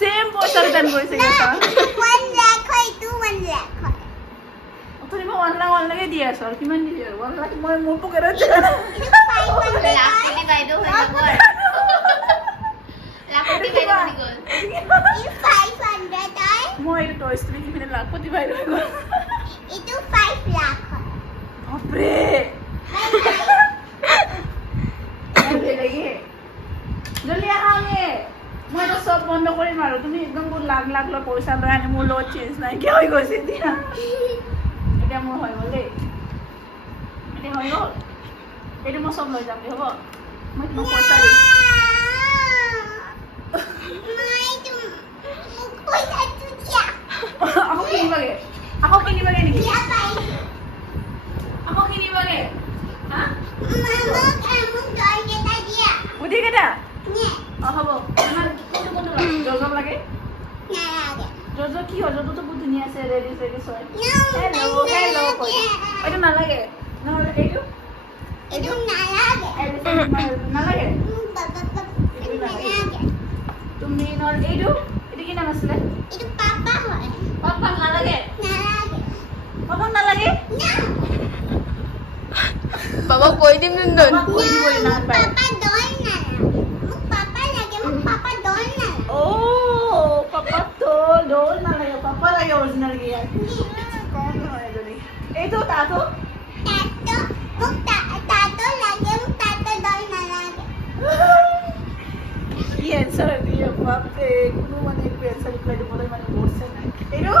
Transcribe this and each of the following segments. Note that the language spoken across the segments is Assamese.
সেম পইচা ৰিটাৰ্ণ কৰিছে গেছা 1 লাখ হয় টু 1 লাখ হয় অথনি মই 1 লাখ দি আছো আৰু কিমান দিবি আৰু 1 লাখ মই মোৰ পকেটত আছে লাখ কোটি বাইদেউ হৈ যাব লাখ কোটি বাইদেউ হৈ গ'ল 500 হয় মই এই টয় ষ্টৰি কিনে লাখ কোটি বাইদেউ হৈ গ'ল ইটো 5 লাখ হয় বাপৰে আৰে লাগে জলদি আহাগে মই তো সব বন্ধ কৰি মাৰো তুমি একদম লাখ লাখ ল পইচা লৈ আনি মোৰ লগত চেঞ্জ নাই কি হৈ গৈছে দিয়া এটা মোৰ হৈ গ'ল দেই এটা হৈ গ'ল এইটো মই সব লৈ যাম হ'ব মই তোমাক পইচা দিম পইচা তুজিয়া আকৌ কিনিবাগে নেকি আকৌ কিনিবাগে হা মোক গাড়ী এটা দিয়া বুদ্ধি কেটা নে হ'ব কোনটো জজব লাগে নালাগে জজব কি হয় জজব তো বহুত ধুনীয়া আছে ৰেডি হয় হেল্ল কই এইটো নালাগে নহলে এইটো নালাগে তুমি নহলে এইটো কি নাম আছিলে এইটো পাপা হয় পাপা নালাগে পাপা নালাগে বাবা কৈ দিম নন্দন কৈ দিবই না পাপা দল নালাগে মোক পাপা লাগে মোক পাপা দল নালাগে ও পাপা তো দল নালাগে পাপা লাগে অৰিজিনাল গিয়া কোন হয় এজনী এইটো তাতো মোক তাতো লাগে মোক তাতো দল নালাগে কি এনসার দিয়ে বাপরে কোনো মানে একটু এনসার রিপ্লাই দিবলে মানে বলছে না এইটো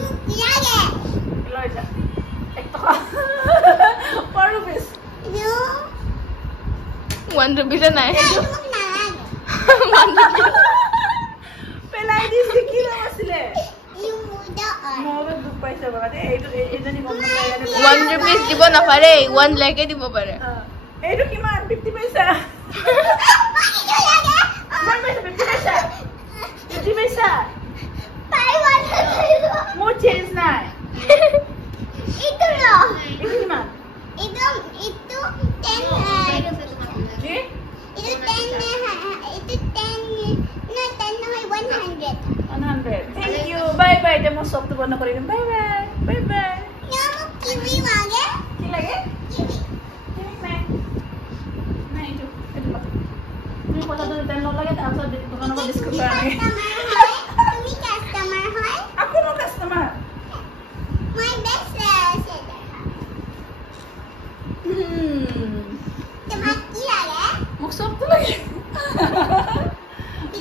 মোক লাগে লয় যা এক টাকা per rupees ইউ 1 rupees নাই মোক নালাগে পেলাই দিছে কি নাম আছিলে ইউ মুদা মই দুখ পাইছে বাবা দে এইটো এজনী গম নালাগে 1 rupees দিব নাপাৰে 1 lakh দিব পাৰে এইটো কিমান 50 পইচা মই পইচা 50 পইচা 50 পইচা 500 মোৰ চেঞ্জ নাই ইটো ল এইটো কিমান ইটো 10 কি ইটো 10 ইটো 10 না 10 নহয় 100 100 থ্যাংক ইউ বাই বাই দে মই সবটো বন্ধ কৰি দিম বাই বাই না মোক কিবি লাগে কি লাগে কিবি নাই এইটো তুমি কথা তো তেল নলাগে তাৰপিছত দোকানৰ পৰা ডিসকাউন্ট কৰা নাই তুমি কাস্টমাৰ হয় আকৌ মোৰ কাস্টমাৰ মই বেষ্ট সেলাৰ তোমাক কি লাগে মোক সবটো লাগে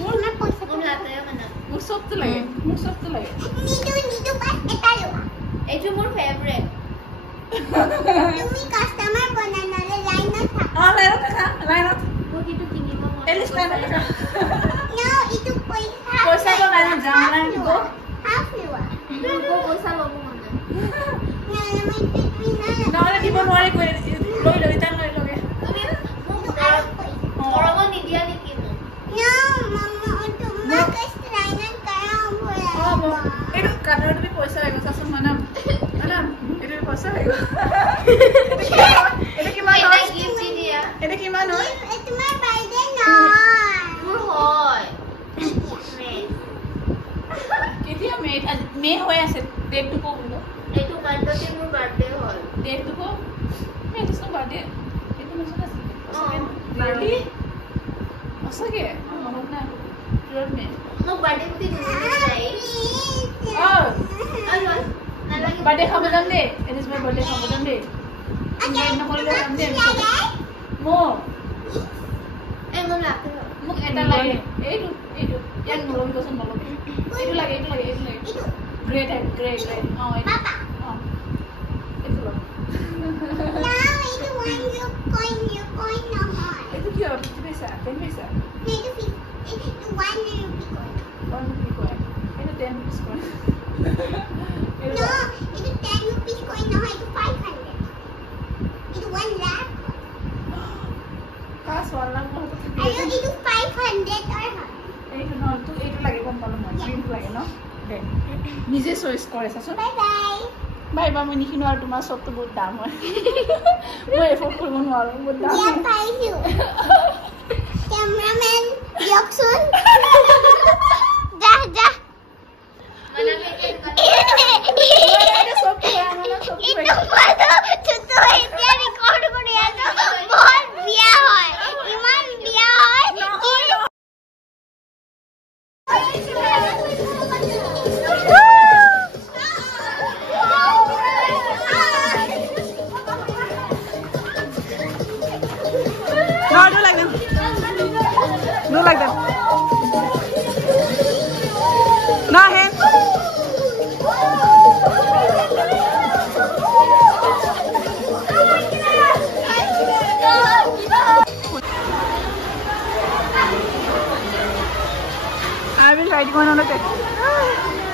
মোৰ পইচা লাগে মানে মোক সবটো লাগে নিদু বাস এটা লোৱা এইটো মোৰ ফেভাৰিট তুমি কাস্টমাৰ বনালে লাইনত থাকা লাইনত মোক ইটো কিনিব মন এলিস লাইনত থাকা না ইটো পইচা তো লাইনত যাম লাইনত গো হাফ লোৱা পইচা ল'ব মন না তুমি নহলে দিব নোৱাৰি কৈ লৈ লৈ তান লৈ লগে তুমি মোক আৰু পইচা গৰম নিদিয়া নেকি মোক না মামা তোমাক লাইনত কৰাও ভৰা এইটো কাটাৰ তুমি পইচা লাগিব চাচোন মানাম এইটো পইচা লাগিব এটা কিমান হয় গিফট দিয়া এটা কিমান হয় তোমাৰ বাইদে নহয় মোৰ হয় কেতিয়া মে হৈ আছে ডেটটো কো বোলো এইটো মান্থতে মোৰ বাৰ্থডে হ'ল ডেটটো কো মেটছ বাৰ্থডে এইটো নসক আছে বাৰ্থডে অসকে মনত নাই কিয় মে মোক বাৰ্থডে কুটি দিছিলে নাই নালাগে বাৰ্থডে খাব যাম দে এনিস মই বাৰ্থডে খাব যাম দে ইনভাইট নকৰিলে যাম দে মোক মোক লাগে মোক এটা লাগে এইটো ইয়াত নলবি পছন্দ নলবি এইটো লাগে গ্ৰে টাইপ গ্ৰে এইটো এইটো ল না ইটো 1 কইন নহয় এইটো কি হয় 50 পইচা 10 পইচা ইটো 1 rupee কইন 1 rupee কয় এইটো 10 rupees কয় No, itu 10 rupees coin নহয় itu 500. Itu 1 lakh. কাজ ওয়ালা কত Ayo itu 500 or হয়. এইটো ন তো এইটো লাগে কম পালো মই গ্ৰীন লাগে ন দে নিজে চইচ কৰে চাচোন Bye bye. বাই বাই মই নিকিনো আৰু তোমাৰ সবটো বহুত দাম হয় মই এফৰ্ড কৰিব নোৱাৰো বহুত দাম Dia paইছো. Cameraman, দিয়কচোন. right going on with it.